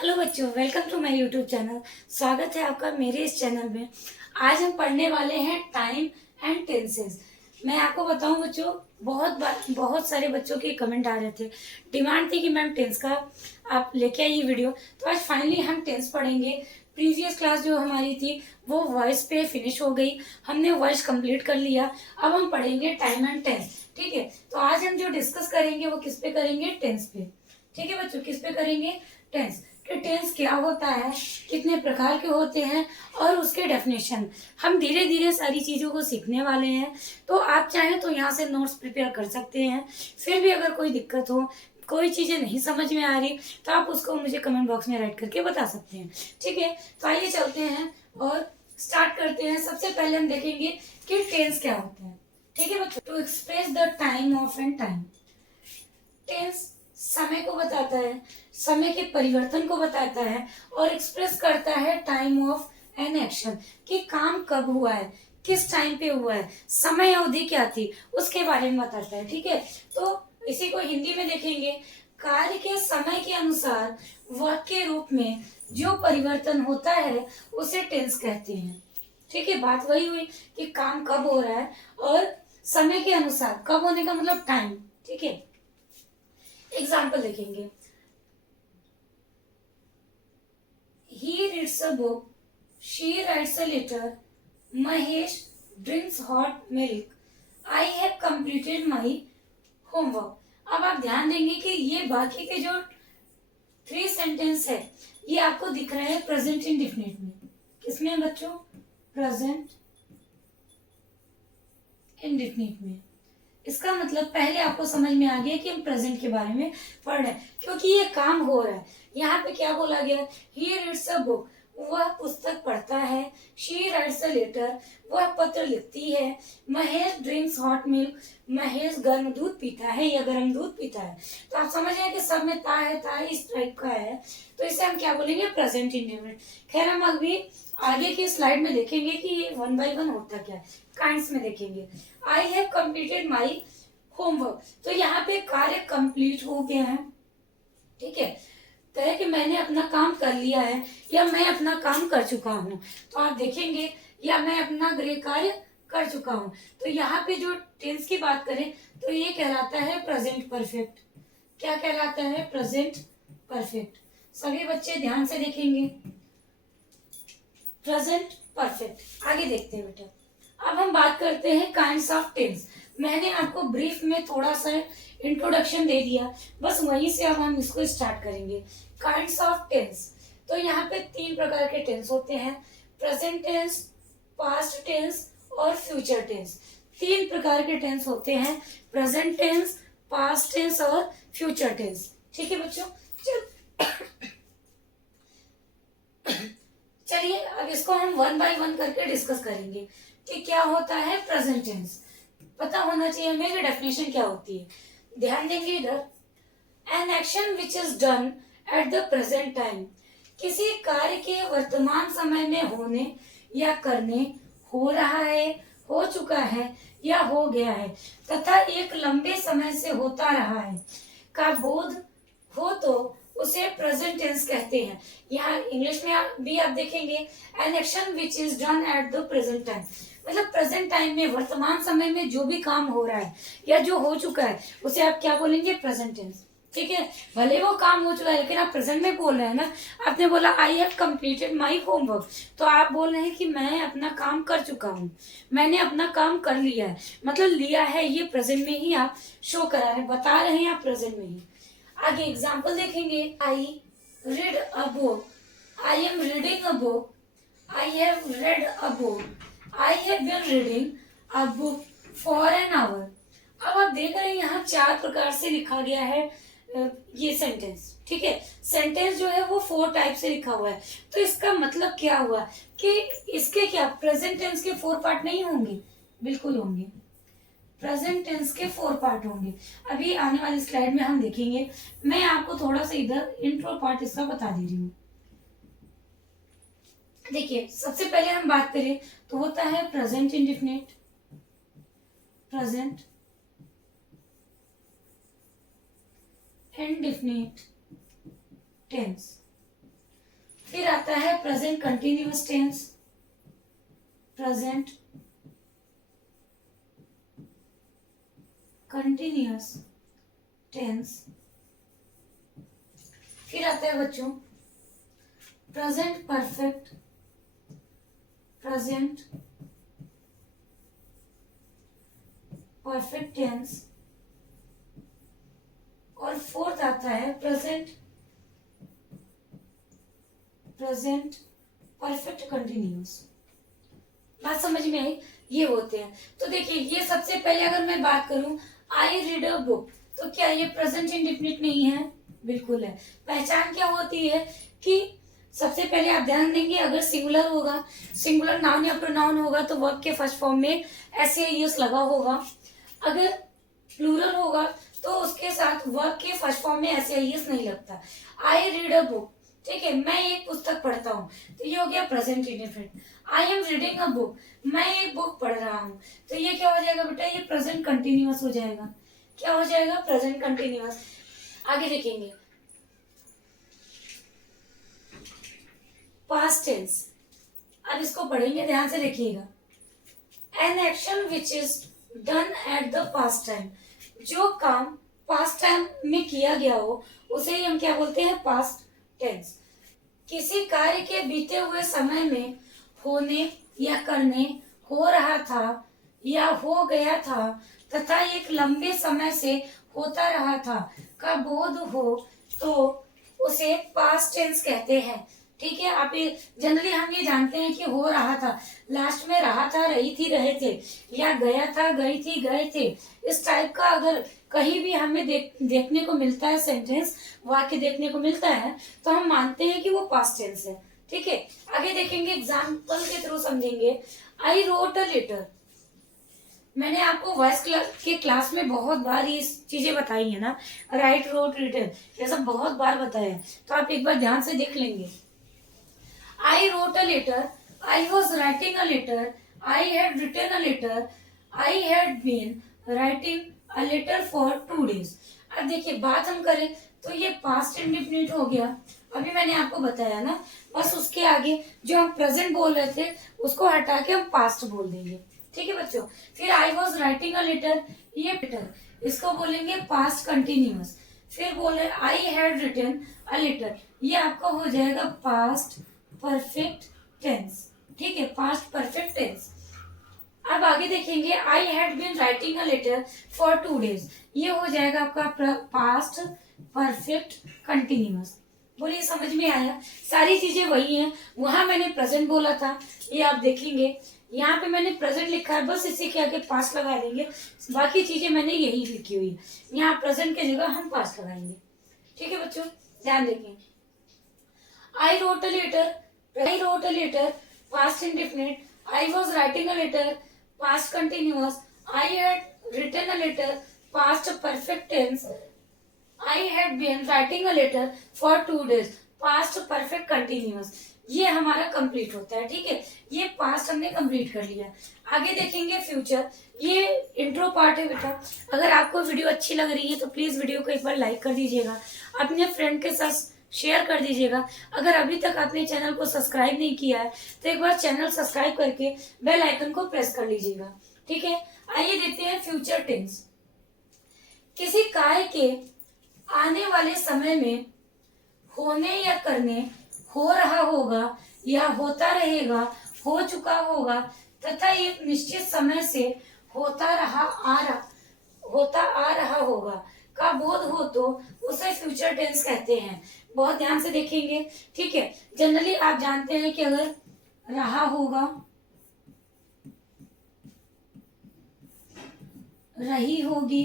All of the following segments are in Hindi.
हेलो बच्चों, welcome to my YouTube channel. स्वागत है आपका मेरे इस चैनल में। आज हम पढ़ने वाले हैं टाइम एंड टेंसेस। मैं आपको बताऊं बच्चों, बहुत सारे बच्चों के कमेंट आ रहे थे, डिमांड थी कि मैम टेंस का आप लेके आइए वीडियो। तो आज फाइनली हम टेंस पढ़ेंगे। प्रीवियस क्लास जो हमारी थी वो वॉइस पे फिनिश हो गई, हमने वॉइस कंप्लीट कर लिया। अब हम पढ़ेंगे टाइम एंड टेंस। ठीक है, तो आज हम जो डिस्कस करेंगे वो किस पे करेंगे? टेंस पे। ठीक है बच्चों, किस पे करेंगे? टेंस। कि टेंस क्या होता है, कितने प्रकार के होते हैं और उसके डेफिनेशन। हम धीरे धीरे सारी चीजों को सीखने वाले हैं। तो आप चाहें तो यहाँ से नोट्स प्रिपेयर कर सकते हैं। फिर भी अगर कोई दिक्कत हो, कोई चीजें नहीं समझ में आ रही, तो आप उसको मुझे कमेंट बॉक्स में राइट करके बता सकते हैं। ठीक है, तो आइए चलते हैं और स्टार्ट करते हैं। सबसे पहले हम देखेंगे कि टेंस क्या होता है। ठीक है बच्चों, to express the time of an time. Tense समय को बताता है, समय के परिवर्तन को बताता है और एक्सप्रेस करता है टाइम ऑफ एन एक्शन, कि काम कब हुआ है, किस टाइम पे हुआ है, समय अवधि क्या थी, उसके बारे में बताता है। ठीक है, तो इसी को हिंदी में देखेंगे। कार्य के समय के अनुसार वाक्य रूप में जो परिवर्तन होता है उसे टेंस कहते हैं। ठीक है, बात वही हुई कि काम कब हो रहा है और समय के अनुसार, कब होने का मतलब टाइम। ठीक है, एग्जाम्पल देखेंगे। He reads a book. She writes a letter. Mahesh drinks hot milk. I have completed my homework. अब आप ध्यान देंगे कि ये बाकी के जो 3 सेंटेंस है ये आपको दिख रहे हैं प्रेजेंट इंडेफिनिट में। किसमें बच्चों? प्रेजेंट इंडेफिनिट में। इसका मतलब पहले आपको समझ में आ गया कि हम प्रेजेंट के बारे में पढ़ रहे हैं, क्योंकि ये काम हो रहा है। यहाँ पे क्या बोला गया? ही रीड्स अ बुक, वह पुस्तक पढ़ता है। शी राइट्स अ लेटर, वह पत्र लिखती है। Mahesh drinks hot milk, Mahesh गर्म दूध पीता है या गर्म दूध पीता है। तो आप समझ रहे हैं कि सब में ता है इस टाइप का है, तो इसे हम क्या बोलेंगे? Present indefinite. खैर, हम अभी आगे की स्लाइड में देखेंगे कि ये 1 बाय 1 होता क्या है। काइंड्स में देखेंगे। I have completed my homework, तो यहाँ पे कार्य कंप्लीट हो गया है। ठीक है, तो है कि मैंने अपना काम कर लिया है या मैं अपना काम कर चुका हूँ। तो आप देखेंगे या मैं अपना गृह कार्य कर चुका हूँ। तो यहाँ पे जो टेंस की बात करें तो ये कहलाता है प्रेजेंट परफेक्ट। क्या कहलाता है? Present perfect. सभी बच्चे ध्यान से देखेंगे, प्रेजेंट परफेक्ट। आगे देखते हैं बेटा। अब हम बात करते हैं काइंड्स ऑफ टेंस। मैंने आपको ब्रीफ में थोड़ा सा इंट्रोडक्शन दे दिया, बस वहीं से अब हम इसको स्टार्ट करेंगे। काइंड्स ऑफ टेंस, तो यहाँ पे 3 प्रकार के टेंस होते हैं। प्रेजेंट टेंस, पास्ट टेंस और फ्यूचर टेंस। 3 प्रकार के टेंस होते हैं, प्रेजेंट टेंस, पास्ट टेंस और फ्यूचर टेंस। ठीक है बच्चों, चलिए अब इसको हम 1 बाय 1 करके डिस्कस करेंगे कि क्या होता है प्रेजेंट टेंस। पता होना चाहिए हमें कि डेफिनेशन क्या होती है। ध्यान देंगे इधर। An action which is done at the present time, किसी कार्य के वर्तमान समय में होने या करने, हो रहा है, हो चुका है या हो गया है तथा एक लंबे समय से होता रहा है का बोध हो तो उसे प्रेजेंट टेंस कहते हैं। यहाँ इंग्लिश में भी आप देखेंगे, an action which is done at the present time, मतलब प्रेजेंट टाइम में, वर्तमान समय में जो भी काम हो रहा है या जो हो चुका है उसे आप क्या बोलेंगे? Present tense. ठीक है, भले वो काम हो चुका है लेकिन आप प्रेजेंट में बोल रहे हैं ना। आपने बोला I have completed my homework, तो आप बोल रहे हैं कि मैं अपना काम कर चुका हूँ, मैंने अपना काम कर लिया है, मतलब लिया है, ये प्रेजेंट में ही आप शो करा रहे हैं, बता रहे हैं आप प्रेजेंट में ही। आगे एग्जाम्पल देखेंगे। I read a book, I am reading a book, I have read a book, I have been reading a book for an hour. अब आप देख रहे हैं यहाँ 4 प्रकार से लिखा गया है ये सेंटेंस। ठीक है, सेंटेंस जो है वो 4 टाइप से लिखा हुआ है। तो इसका मतलब क्या हुआ कि इसके क्या प्रेजेंट टेंस के 4 पार्ट नहीं होंगे? बिल्कुल होंगे, प्रेजेंट टेंस के 4 पार्ट होंगे। अभी आने वाली स्लाइड में हम देखेंगे। मैं आपको थोड़ा सा इधर इंट्रो पार्ट इसका बता दे रही हूँ। देखिए, सबसे पहले हम बात करें तो होता है present indefinite, present indefinite tense. फिर आता है present continuous tense, present continuous tense. फिर आता है बच्चों present perfect, present perfect tense. और फोर्थ आता है प्रेजेंट परफेक्ट कंटिन्यूअस। बात समझ में आई? ये होते हैं। तो देखिए, ये सबसे पहले अगर मैं बात करूं आई रीड अ बुक, तो क्या ये प्रेजेंट इंडेफिनिट नहीं है? बिल्कुल है। पहचान क्या होती है कि सबसे पहले आप ध्यान देंगे, अगर सिंगुलर होगा, सिंगुलर नाउन या प्रोनाउन होगा तो वर्ब के फर्स्ट फॉर्म में एस लगा होगा। अगर प्लूरल होगा तो उसके साथ वर्ब के फर्स्ट फॉर्म में एस नहीं लगता। आई रीड अ बुक, ठीक है, मैं एक पुस्तक पढ़ता हूँ, तो ये हो गया present indefinite. I am reading a book, मैं एक बुक पढ़ रहा हूँ, तो ये क्या हो जाएगा बेटा? ये प्रेजेंट कंटिन्यूअस हो जाएगा। क्या हो जाएगा? Present continuous. आगे देखेंगे पास्ट टेंस। अब इसको पढ़ेंगे, ध्यान से देखिएगा। An action which is done at the past time, जो काम पास्ट टाइम में किया गया हो उसे ही हम क्या बोलते हैं? Past tense. किसी कार्य के बीते हुए समय में होने या करने, हो रहा था या हो गया था तथा एक लंबे समय से होता रहा था का बोध हो तो उसे पास्ट टेंस कहते हैं। ठीक है, आप जनरली हम ये जानते हैं कि हो रहा था, लास्ट में रहा था, रही थी, रहे थे, या गया था, गई थी, गए थे। इस टाइप का अगर कहीं भी हमें देखने को मिलता है, सेंटेंस वाक्य देखने को मिलता है, तो हम मानते हैं कि वो पास्ट टेंस है। ठीक है, आगे देखेंगे, एग्जाम्पल के थ्रू समझेंगे। आई रोट अ लेटर, मैंने आपको वॉइस के क्लास में बहुत बार ये चीजें बताई है ना, राइट, रोट, रिटन, ये सब बहुत बार बताया है, तो आप एक बार ध्यान से देख लेंगे। I wrote a letter, I was writing a letter, I had written a letter, I had been writing a letter for 2 days। अब देखिए, बात हम करें तो ये पास्ट इंडेफिनिट हो गया, अभी मैंने आपको बताया ना, बस उसके आगे जो हम प्रेजेंट बोल रहे थे उसको हटा के हम पास्ट बोल देंगे। ठीक है बच्चों, फिर I was writing a letter, ये लेटर, इसको बोलेंगे पास्ट कंटिन्यूअस। फिर बोले I had written a letter, ये आपका हो जाएगा पास्ट परफेक्ट टेंस। ठीक है, पास्ट परफेक्ट टेंस। अब आगे देखेंगे, I had been writing a letter for 2 days, ये हो जाएगा आपका पास्ट परफेक्ट कंटिन्यूअस। बोलिए, समझ में आया? सारी चीजें वही हैं, वहां मैंने प्रेजेंट बोला था, ये आप देखेंगे, यहाँ पे मैंने प्रेजेंट लिखा है, बस इसी के आगे पास्ट लगा देंगे, बाकी चीजें मैंने यही लिखी हुई है, यहाँ प्रेजेंट की जगह हम पास्ट लगाएंगे। ठीक है बच्चों, ध्यान देखें। I wrote a letter, I wrote a letter, past indefinite. I was writing a letter, past continuous. I had written a letter, past perfect tense. I had been writing a letter for 2 days, past perfect continuous. ये हमारा कंप्लीट होता है। ठीक है, ये पास्ट हमने कंप्लीट कर लिया। आगे देखेंगे फ्यूचर, ये इंट्रो पार्ट है बेटा। अगर आपको वीडियो अच्छी लग रही है तो प्लीज वीडियो को एक बार लाइक कर दीजिएगा, अपने फ्रेंड के साथ शेयर कर दीजिएगा। अगर अभी तक आपने चैनल को सब्सक्राइब नहीं किया है तो एक बार चैनल सब्सक्राइब करके बेल आइकन को प्रेस कर लीजिएगा। ठीक है, आइए देखते हैं फ्यूचर टेंस। किसी कार्य के आने वाले समय में होने या करने, हो रहा होगा या होता रहेगा, हो चुका होगा तथा एक निश्चित समय से होता आ रहा होगा का बोध हो तो उसे फ्यूचर टेंस कहते हैं। बहुत ध्यान से देखेंगे। ठीक है, जनरली आप जानते हैं कि अगर रहा होगा, रही होगी,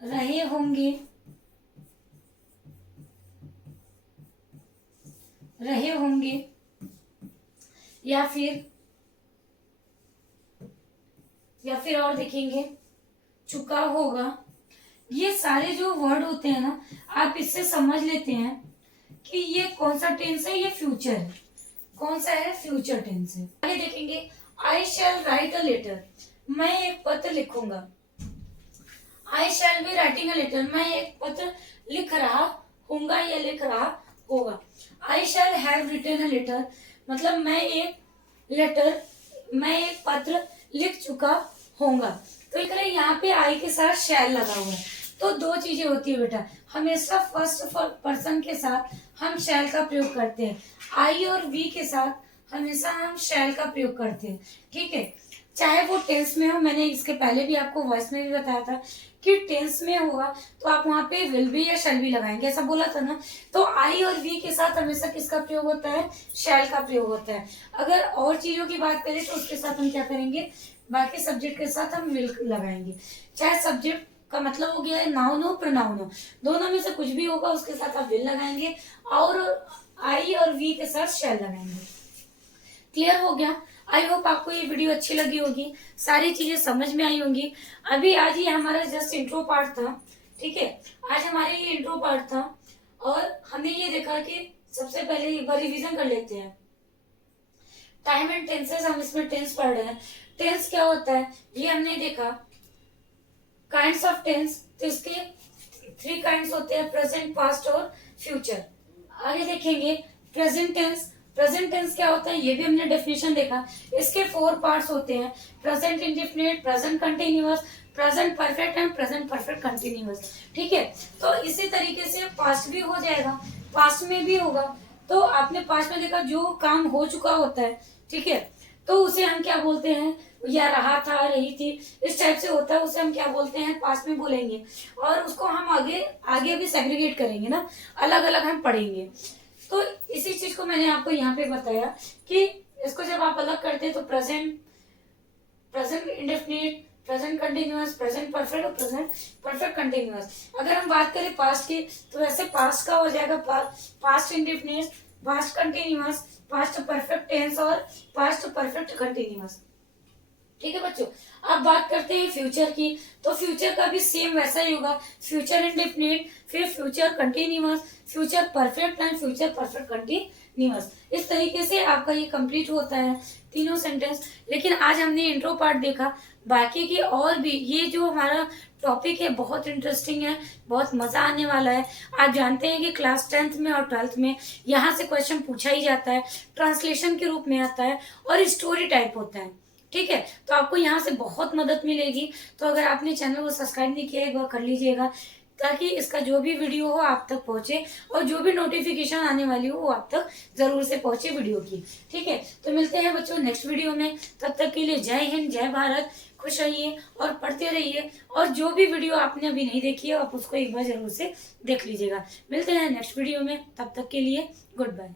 रहे होंगे, रहे होंगे, या फिर और देखेंगे चुका होगा, ये सारे जो वर्ड होते हैं ना, आप इससे समझ लेते हैं कि ये कौन सा टेंस है, ये फ्यूचर है। कौन सा है? फ्यूचर टेंस है। आगे देखेंगे, आई शैल राइट अ लेटर, मैं एक पत्र लिखूंगा। I shall be writing a letter, मैं एक पत्र लिख रहा होगा या लिख रहा होगा। I shall have written a letter, मतलब मैं एक पत्र लिख चुका होगा। तो एक यहाँ पे आई के साथ शैल लगा हुआ है। तो दो चीजें होती है बेटा, हमेशा फर्स्ट पर्सन के साथ हम शैल का प्रयोग करते हैं, आई और वी के साथ हमेशा हम शैल का प्रयोग करते हैं। ठीक है, चाहे वो टेंस में हो, मैंने इसके पहले भी आपको वॉइस में भी बताया था कि टेंस में होगा तो आप वहां पे विल बी या शैल बी लगाएंगे, ऐसा बोला था ना। तो आई और वी के साथ हमेशा किसका प्रयोग होता है, शैल का प्रयोग होता है। अगर और चीजों की बात करें तो उसके साथ हम क्या करेंगे, बाकी सब्जेक्ट के साथ हम विल लगाएंगे। चाहे सब्जेक्ट का मतलब हो गया है नाउन हो प्रोनाउन हो, दोनों में से कुछ भी होगा उसके साथ आप विल लगाएंगे और आई और वी के साथ शैल लगाएंगे। क्लियर हो गया? आई होप आपको ये वीडियो अच्छी लगी होगी, सारी चीजें समझ में आई होंगी। अभी आज ये हमारा जस्ट इंट्रो पार्ट था। ठीक है, आज हमारे ये इंट्रो पार्ट था और हमने ये देखा कि सबसे पहले एक बार रिविजन कर लेते हैं। टाइम एंड टेंसेस, हम इसमें टेंस पढ़ रहे हैं। टेंस क्या होता है ये हमने देखा। काइंड्स ऑफ टेंस, तो इसके 3 काइंड्स होते हैं, प्रेजेंट, पास्ट और फ्यूचर। आगे देखेंगे प्रेजेंट टेंस। प्रेजेंट टेंस क्या होता है ये भी हमने डेफिनेशन देखा। इसके 4 पार्ट्स होते हैं, present indefinite, present continuous, present perfect and present perfect continuous. ठीक है, तो इसी तरीके से पास्ट भी हो जाएगा, पास्ट में भी होगा। तो आपने पास्ट में देखा जो काम हो चुका होता है, ठीक है, तो उसे हम क्या बोलते हैं, या रहा था, रही थी, इस टाइप से होता है, उसे हम क्या बोलते हैं, पास्ट में बोलेंगे। और उसको हम आगे भी सेग्रीगेट करेंगे ना, अलग अलग हम पढ़ेंगे। तो इसी चीज को मैंने आपको यहाँ पे बताया कि इसको जब आप अलग करते हैं तो present indefinite, present continuous, present perfect और प्रेजेंट परफेक्ट कंटिन्यूअस। अगर हम बात करें पास्ट की तो वैसे पास्ट का हो जाएगा past indefinite, past continuous, past perfect tense और पास्ट परफेक्ट कंटिन्यूअस। ठीक है बच्चों, अब बात करते हैं फ्यूचर की। तो फ्यूचर का भी सेम वैसा ही होगा, फ्यूचर इंडेफिनिट, फिर future continuous, future perfect and future perfect continuous. इस तरीके से आपका ये कंप्लीट होता है तीनों सेंटेंस। लेकिन आज हमने इंट्रो पार्ट देखा, बाकी की और भी ये जो हमारा टॉपिक है बहुत इंटरेस्टिंग है, बहुत मजा आने वाला है। आप जानते हैं कि क्लास 10th में और 12th में यहाँ से क्वेश्चन पूछा ही जाता है, ट्रांसलेशन के रूप में आता है और स्टोरी टाइप होता है। ठीक है, तो आपको यहाँ से बहुत मदद मिलेगी। तो अगर आपने चैनल को सब्सक्राइब नहीं किया एक बार कर लीजिएगा, ताकि इसका जो भी वीडियो हो आप तक पहुंचे और जो भी नोटिफिकेशन आने वाली हो वो आप तक जरूर से पहुंचे वीडियो की। ठीक है, तो मिलते हैं बच्चों नेक्स्ट वीडियो में, तब तक के लिए जय हिंद, जय भारत, खुश रहिए और पढ़ते रहिए। और जो भी वीडियो आपने अभी नहीं देखी है आप उसको एक बार जरूर से देख लीजिएगा। मिलते हैं नेक्स्ट वीडियो में, तब तक के लिए गुड बाय।